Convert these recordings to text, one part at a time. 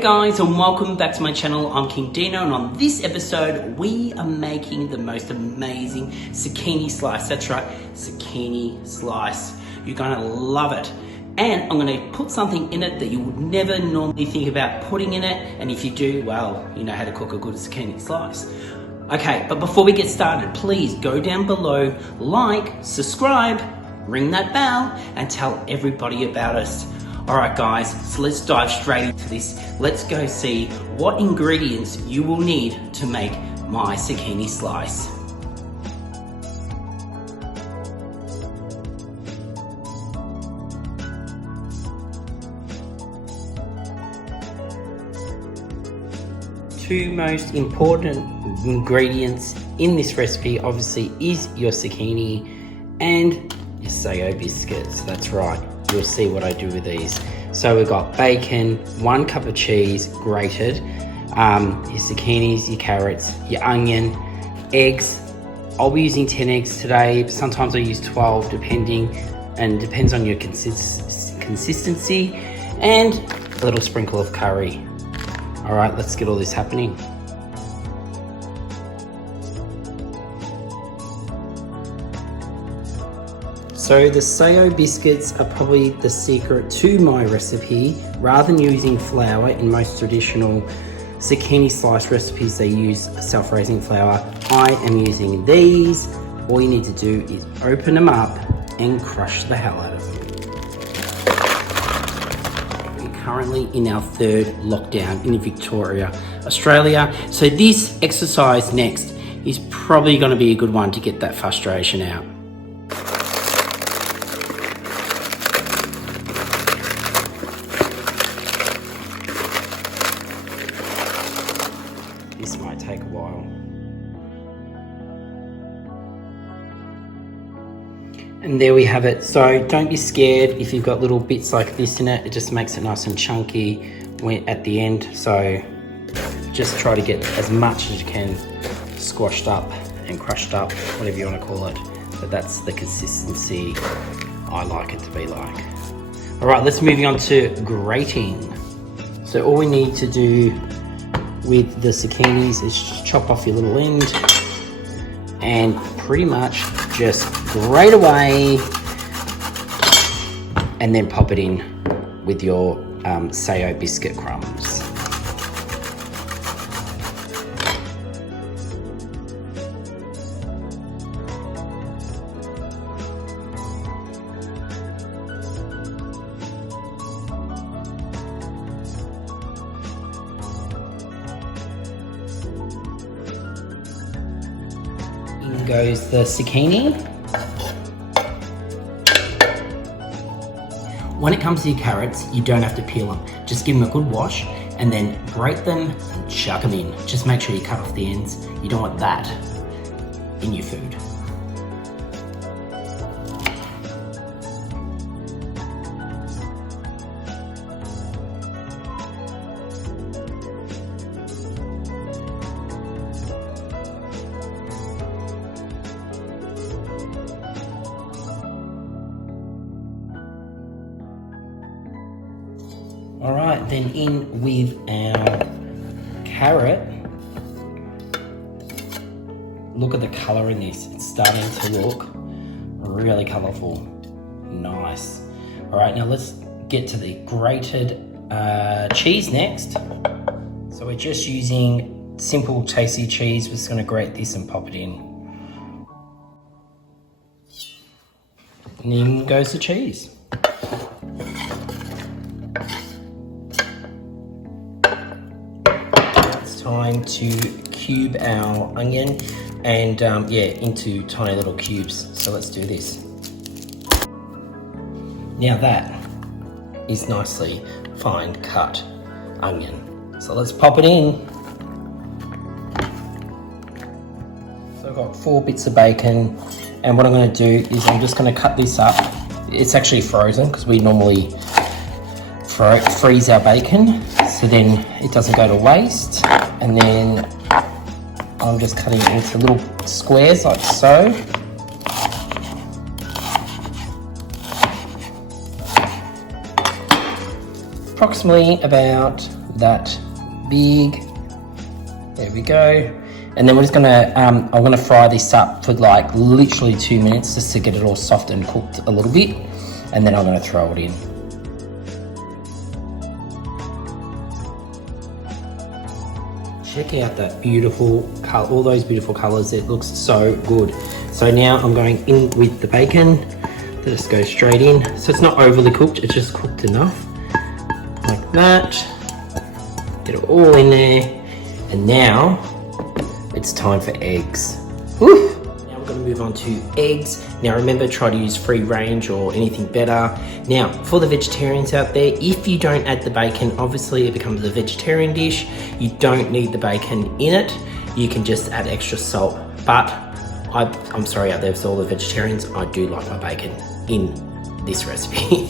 Hey guys, and welcome back to my channel. I'm King Dino, and on this episode we are making the most amazing zucchini slice. That's right, zucchini slice. You're gonna love it. And I'm gonna put something in it that you would never normally think about putting in it, and if you do, well, you know how to cook a good zucchini slice. Okay, but before we get started, please go down below, like, subscribe, ring that bell, and tell everybody about us. Alright guys, so let's dive straight into this. Let's go see what ingredients you will need to make my zucchini slice. Two most important ingredients in this recipe obviously is your zucchini and your sago biscuits. That's right. You'll see what I do with these. So we've got bacon, 1 cup of cheese grated, your zucchinis, your carrots, your onion, eggs. I'll be using 10 eggs today. Sometimes I use 12 depends on your consistency, and a little sprinkle of curry. All right, let's get all this happening. So the sago biscuits are probably the secret to my recipe. Rather than using flour in most traditional zucchini slice recipes, they use self-raising flour. I am using these. All you need to do is open them up and crush the hell out of them. We're currently in our 3rd lockdown in Victoria, Australia. So this exercise next is probably going to be a good one to get that frustration out. This might take a while. And there we have it. So don't be scared if you've got little bits like this in it. It just makes it nice and chunky at the end. So just try to get as much as you can squashed up and crushed up, whatever you want to call it. But that's the consistency I like it to be like. All right, let's move on to grating. So all we need to do with the zucchinis is just chop off your little end and pretty much just grate away, and then pop it in with your sago biscuit crumbs. In goes the zucchini. When it comes to your carrots, you don't have to peel them. Just give them a good wash and then grate them and chuck them in. Just make sure you cut off the ends. You don't want that in your food. All right, then in with our carrot. Look at the color in this. It's starting to look really colorful. Nice. All right, now let's get to the grated cheese next. So we're just using simple tasty cheese. We're just gonna grate this and pop it in. And in goes the cheese. Time to cube our onion and into tiny little cubes. So let's do this. Now that is nicely fine cut onion. So let's pop it in. So I've got 4 bits of bacon, and what I'm going to do is I'm just going to cut this up. It's actually frozen because we normally freeze our bacon, so then it doesn't go to waste. And then I'm just cutting it into little squares like so. approximately about that big. There we go. And then we're just gonna, I'm gonna fry this up for like literally 2 minutes just to get it all soft and cooked a little bit. And then I'm gonna throw it in. Check out that beautiful color, all those beautiful colors. It looks so good. So now I'm going in with the bacon. Just go straight in. So it's not overly cooked, it's just cooked enough. Like that. Get it all in there. And now it's time for eggs. Woo! Now we're going to move on to eggs. Now remember, try to use free range or anything better. Now for the vegetarians out there, if you don't add the bacon, obviously it becomes a vegetarian dish. You don't need the bacon in it. You can just add extra salt. But I'm sorry out there for all the vegetarians, I do like my bacon in this recipe.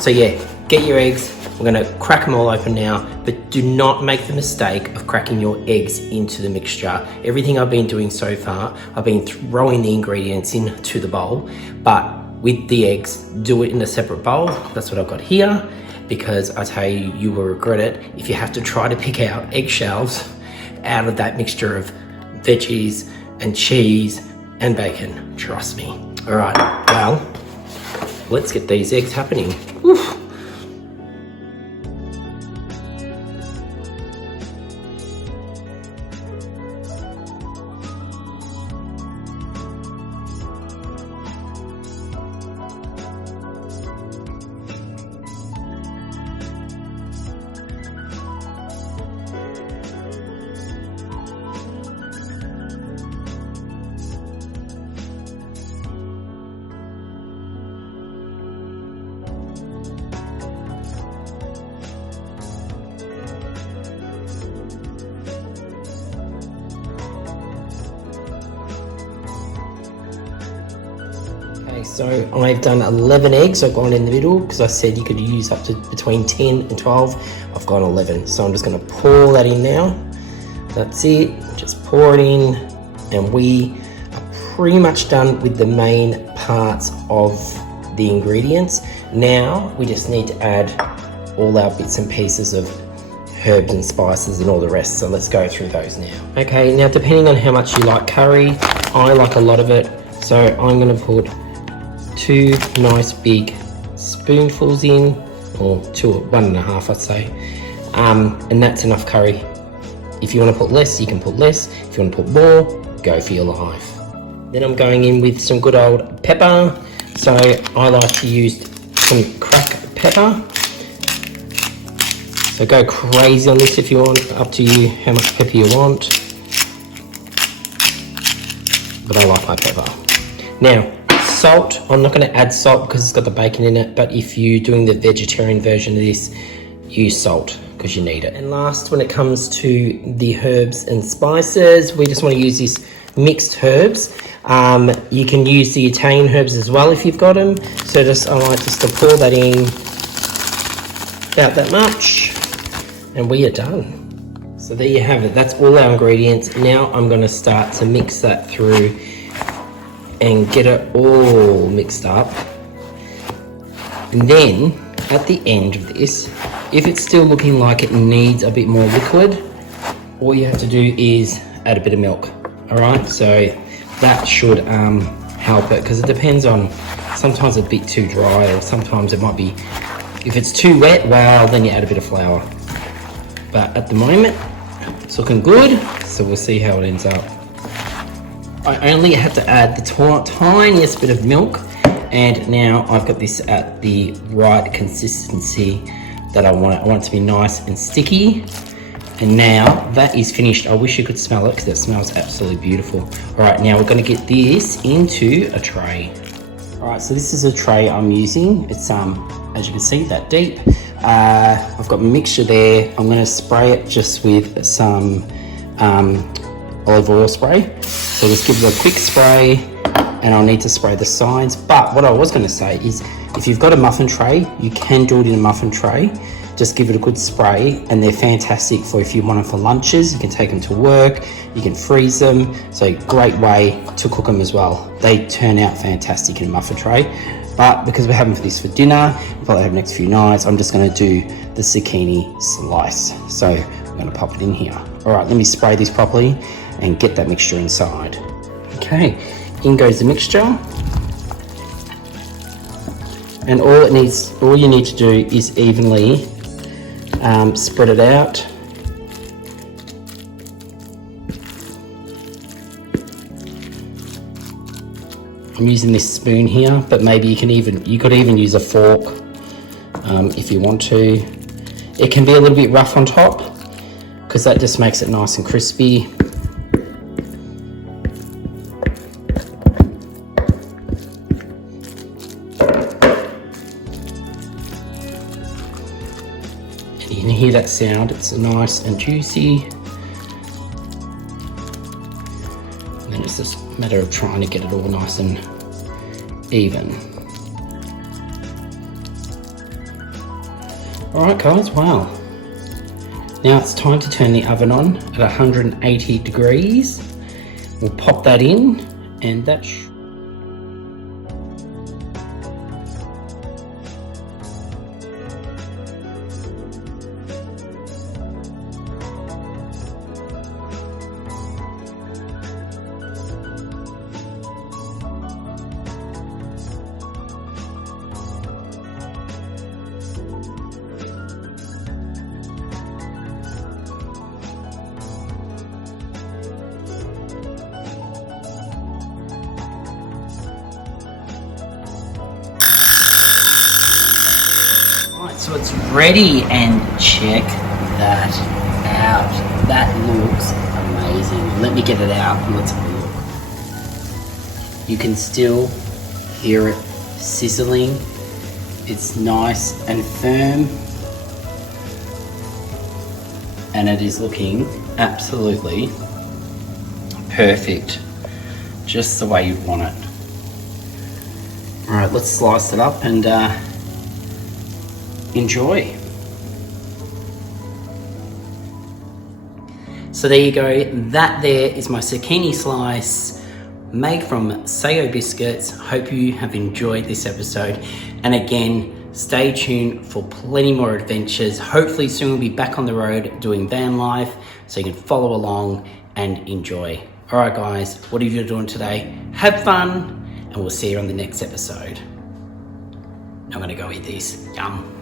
So yeah, get your eggs. We're gonna crack them all open now, but do not make the mistake of cracking your eggs into the mixture. Everything I've been doing so far, I've been throwing the ingredients into the bowl, but with the eggs, do it in a separate bowl. That's what I've got here, because I tell you, you will regret it if you have to try to pick out eggshells out of that mixture of veggies and cheese and bacon, trust me. All right, well, let's get these eggs happening. Oof. So I've done 11 eggs. I've gone in the middle because I said you could use up to between 10 and 12. I've gone 11. So I'm just going to pour that in now. That's it. Just pour it in, and we are pretty much done with the main parts of the ingredients. Now we just need to add all our bits and pieces of herbs and spices and all the rest. So let's go through those now. Okay, now depending on how much you like curry, I like a lot of it. So I'm going to put 2 nice big spoonfuls in, or 1.5 I'd say, and that's enough curry. If you want to put less, you can put less. If you want to put more, go for your life. Then I'm going in with some good old pepper. So I like to use some cracked pepper. So go crazy on this if you want, up to you how much pepper you want. But I like my pepper. Now, salt, I'm not going to add salt because it's got the bacon in it, but if you're doing the vegetarian version of this, use salt because you need it. And last, when it comes to the herbs and spices, we just want to use this mixed herbs. You can use the Italian herbs as well if you've got them. So I like just to pour that in, about that much, and we are done. So there you have it, that's all our ingredients. Now I'm going to start to mix that through and get it all mixed up. And then at the end of this, if it's still looking like it needs a bit more liquid, all you have to do is add a bit of milk. All right, so that should help it, because it depends on, sometimes it's a bit too dry, or sometimes it might be, if it's too wet, well, then you add a bit of flour. But at the moment, it's looking good, so we'll see how it ends up. I only had to add the tiniest bit of milk, and now I've got this at the right consistency that I want it. I want it to be nice and sticky. And now that is finished. I wish you could smell it because it smells absolutely beautiful. All right, now we're going to get this into a tray. All right, so this is a tray I'm using. It's as you can see, that deep. I've got a mixture there. I'm going to spray it just with some olive oil spray. So just give it a quick spray, and I'll need to spray the sides. But what I was going to say is, if you've got a muffin tray, you can do it in a muffin tray. Just give it a good spray, and they're fantastic for if you want them for lunches. You can take them to work, you can freeze them. So great way to cook them as well. They turn out fantastic in a muffin tray. But because we're having this for dinner, we'll probably have next few nights, I'm just going to do the zucchini slice. So I'm going to pop it in here. All right, let me spray this properly and get that mixture inside. Okay, in goes the mixture. And all you need to do is evenly spread it out. I'm using this spoon here, but maybe you could even use a fork if you want to. It can be a little bit rough on top because that just makes it nice and crispy. And you can hear that sound, it's nice and juicy. And then it's just a matter of trying to get it all nice and even. Alright guys, wow. Now it's time to turn the oven on at 180 degrees. We'll pop that in and that so it's ready, and check that out. That looks amazing. Let me get it out and let's have a look. You can still hear it sizzling. It's nice and firm. And it is looking absolutely perfect. Just the way you want it. All right, let's slice it up and enjoy. So there you go, that there is my zucchini slice made from sago biscuits. Hope you have enjoyed this episode, and again, stay tuned for plenty more adventures. Hopefully soon we'll be back on the road doing van life, so you can follow along and enjoy. All right guys, whatever you're doing today, have fun, and we'll see you on the next episode. I'm gonna go eat these. Yum.